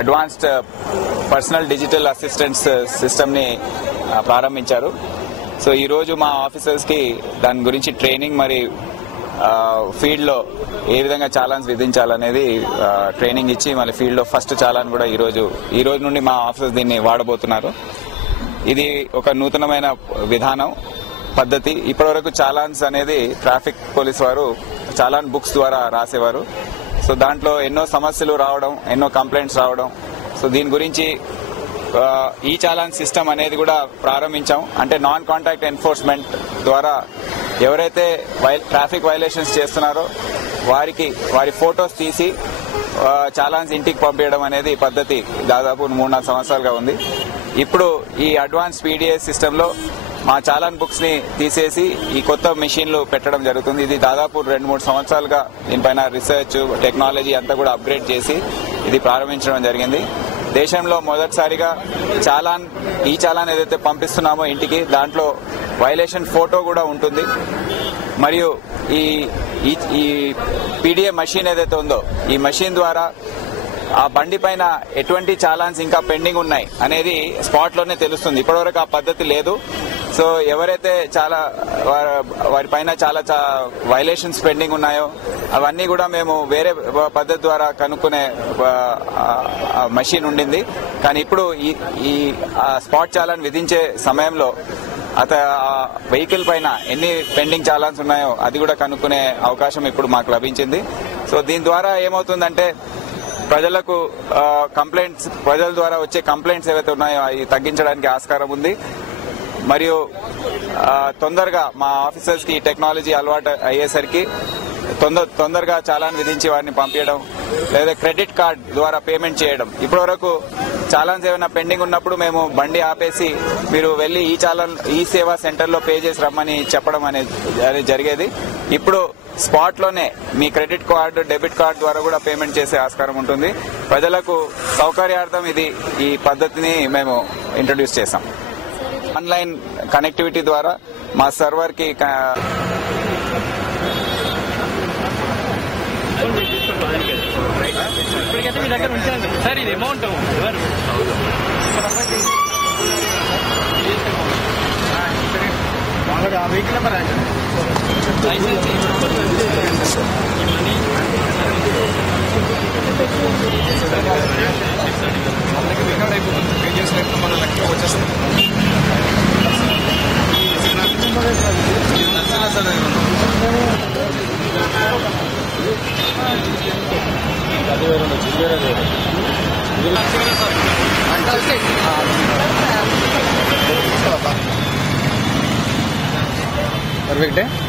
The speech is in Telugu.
Advanced personal digital assistants system ని ప్రారంభించారు. సో ఈ రోజు మా ఆఫీసర్స్ కి దాని గురించి ట్రైనింగ్ మరి ఫీల్డ్ లో ఏ విధంగా చాలాన్స్ విధించాలనేది ట్రైనింగ్ ఇచ్చి మళ్ళీ ఫీల్డ్ లో ఫస్ట్ చాలాన్ కూడా ఈ రోజు నుండి మా ఆఫీసర్స్ దీన్ని వాడబోతున్నారు. ఇది ఒక నూతనమైన విధానం పద్ధతి. ఇప్పటివరకు చాలాన్స్ అనేది ట్రాఫిక్ పోలీస్ వారు చాలాన్ బుక్స్ ద్వారా రాసేవారు. సో దాంట్లో ఎన్నో సమస్యలు రావడం, ఎన్నో కంప్లైంట్స్ రావడం. సో దీని గురించి ఈ చాలాన్ సిస్టమ్ అనేది కూడా ప్రారంభించాం. అంటే నాన్ కాంటాక్ట్ ఎన్ఫోర్స్మెంట్ ద్వారా ఎవరైతే ట్రాఫిక్ వైలేషన్స్ చేస్తున్నారో వారి ఫొటోస్ తీసి చాలాన్స్ ఇంటికి పంపించడం అనేది పద్ధతి దాదాపు 3-4 సంవత్సరాలుగా ఉంది. ఇప్పుడు ఈ అడ్వాన్స్ పీడీఎస్ సిస్టమ్ లో మా చాలాన్ బుక్స్ ని తీసేసి ఈ కొత్త మెషిన్లు పెట్టడం జరుగుతుంది. ఇది దాదాపు 2-3 సంవత్సరాలుగా దీనిపైన రీసెర్చ్ టెక్నాలజీ అంతా కూడా అప్గ్రేడ్ చేసి ఇది ప్రారంభించడం జరిగింది. దేశంలో మొదటిసారిగా ఈ చాలాన్ ఏదైతే పంపిస్తున్నామో ఇంటికి దాంట్లో వైలేషన్ ఫోటో కూడా ఉంటుంది. మరియు ఈ పీడీఏ మెషిన్ ఏదైతే ఉందో ఈ మెషిన్ ద్వారా ఆ బండి పైన ఎటువంటి చాలాన్స్ ఇంకా పెండింగ్ ఉన్నాయి అనేది స్పాట్ లోనే తెలుస్తుంది. ఇప్పటివరకు ఆ పద్ధతి లేదు. సో ఎవరైతే వారి పైన చాలా వైలేషన్స్ పెండింగ్ ఉన్నాయో అవన్నీ కూడా మేము వేరే పద్ధతి ద్వారా కనుక్కునే మెషిన్ ఉండింది. కానీ ఇప్పుడు ఈ స్పాట్ చాలాన్ విధించే సమయంలో వెహికల్ పైన ఎన్ని పెండింగ్ చాలాన్స్ ఉన్నాయో అది కూడా కనుక్కునే అవకాశం ఇప్పుడు మాకు లభించింది. సో దీని ద్వారా ఏమవుతుందంటే ప్రజల ద్వారా వచ్చే కంప్లైంట్స్ ఏవైతే ఉన్నాయో అవి తగ్గించడానికి ఆస్కారం ఉంది. మరియు తొందరగా మా ఆఫీసర్స్ కి టెక్నాలజీ అలవాటు అయ్యేసరికి తొందరగా చాలాన్ విధించి వారిని పంపించడం లేదా క్రెడిట్ కార్డ్ ద్వారా పేమెంట్ చేయడం. ఇప్పటివరకు చాలాన్స్ ఏమైనా పెండింగ్ ఉన్నప్పుడు మేము బండి ఆపేసి మీరు వెళ్లి ఈ సేవా సెంటర్ లో పే చేసి రమ్మని చెప్పడం అనేది జరిగేది. ఇప్పుడు స్పాట్ లోనే మీ క్రెడిట్ కార్డు, డెబిట్ కార్డు ద్వారా కూడా పేమెంట్ చేసే ఆస్కారం ఉంటుంది. ప్రజలకు సౌకర్యార్థం ఈ పద్ధతిని మేము ఇంట్రడ్యూస్ చేశాం. ఆన్లైన్ కనెక్టివిటీ ద్వారా మా సర్వర్ కి సార్ ఇది అమౌంట్ ఆ వెహికల్ నెంబర్ రికార్డ్ అయిపోతుంది. పే చేసినట్టు మన లెక్క వచ్చేస్తుంది. పర్ఫెక్ట్.